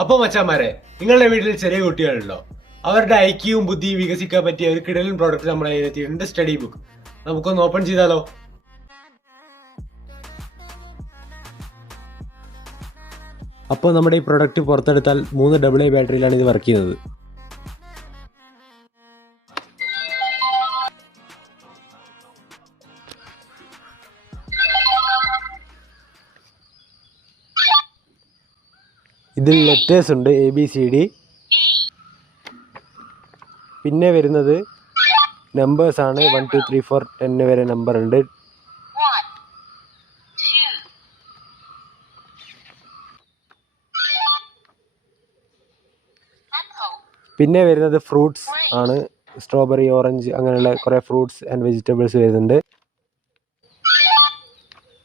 അപ്പൊ മച്ചാമാരെ, നിങ്ങളുടെ വീട്ടിൽ ചെറിയ കുട്ടികളുണ്ടോ? അവരുടെ ഐക്യവും ബുദ്ധിയും വികസിക്കാൻ പറ്റിയ ഒരു കിടലൻ പ്രോഡക്റ്റ് നമ്മുടെ കയ്യിലെത്തിയിട്ടുണ്ട്, സ്റ്റഡി ബുക്ക്. നമുക്കൊന്ന് ഓപ്പൺ ചെയ്താലോ? അപ്പോൾ നമ്മുടെ ഈ പ്രൊഡക്റ്റ് പുറത്തെടുത്താൽ 3 AA ബാറ്ററിയിലാണ് ഇത് വർക്ക് ചെയ്യുന്നത്. ഇതിൽ ലെറ്റേഴ്സ് ഉണ്ട്, ABCD. പിന്നെ വരുന്നത് നമ്പേഴ്സ് ആണ്, 1 2 3 4 10 വരെ നമ്പർ ഉണ്ട്. പിന്നെ വരുന്നത് ഫ്രൂട്ട്സ് ആണ്, സ്ട്രോബെറി, ഓറഞ്ച് അങ്ങനെയുള്ള കുറേ ഫ്രൂട്ട്സ് ആൻഡ് വെജിറ്റബിൾസ് വരുന്നുണ്ട്.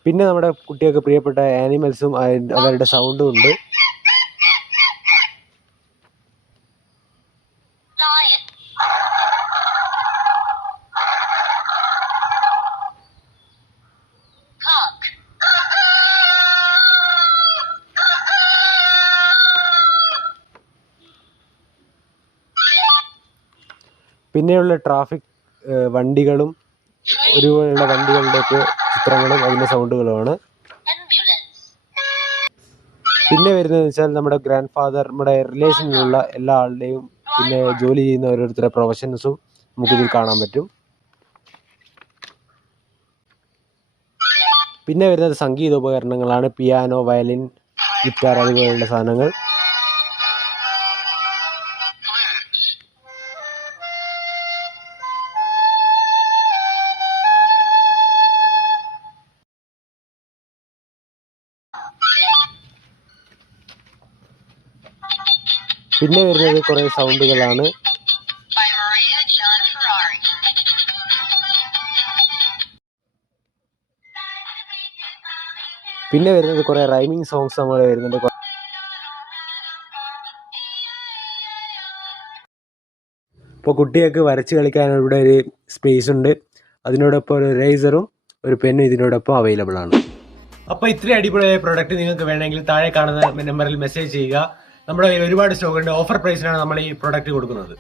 പിന്നെ നമ്മുടെ കുട്ടികൾക്ക് പ്രിയപ്പെട്ട ആനിമൽസും അവരുടെ സൗണ്ടും ഉണ്ട്. പിന്നെയുള്ള ട്രാഫിക് വണ്ടികളും ഒരുപോലെയുള്ള വണ്ടികളുടെയൊക്കെ ചിത്രങ്ങളും അതിൻ്റെ സൗണ്ടുകളുമാണ്. പിന്നെ വരുന്നതെന്ന് വെച്ചാൽ നമ്മുടെ ഗ്രാൻഡ് ഫാദർ, നമ്മുടെ റിലേഷനിലുള്ള എല്ലാ ആളുടെയും പിന്നെ ജോലി ചെയ്യുന്ന ഓരോരുത്തരുടെ പ്രൊഫഷൻസും നമുക്കിതിൽ കാണാൻ പറ്റും. പിന്നെ വരുന്നത് സംഗീതോപകരണങ്ങളാണ്, പിയാനോ, വയലിൻ, ഗിറ്റാർ അതുപോലെയുള്ള സാധനങ്ങൾ. പിന്നെ വരുന്നത് കുറേ സൗണ്ടുകളാണ്. പിന്നെ വരുന്നത് കുറേ റൈമിങ് സോങ്സ് നമ്മൾ വരുന്നുണ്ട്. ഇപ്പോൾ കുട്ടികൾക്ക് വരച്ച് കളിക്കാൻ ഇവിടെ ഒരു സ്പേസ് ഉണ്ട്. അതിനോടൊപ്പം ഒരു ഇറേസറും ഒരു പെന്നും ഇതിനോടൊപ്പം അവൈലബിൾ ആണ്. അപ്പോൾ ഇത്രയും അടിപൊളിയായ പ്രോഡക്റ്റ് നിങ്ങൾക്ക് വേണമെങ്കിൽ താഴെ കാണുന്ന നമ്പറിൽ മെസ്സേജ് ചെയ്യുക. നമ്മുടെ കയ്യിൽ ഒരുപാട് സ്റ്റോക്ക് ഉണ്ട്. ഓഫർ പ്രൈസിലാണ് നമ്മൾ ഈ പ്രോഡക്റ്റ് കൊടുക്കുന്നത്.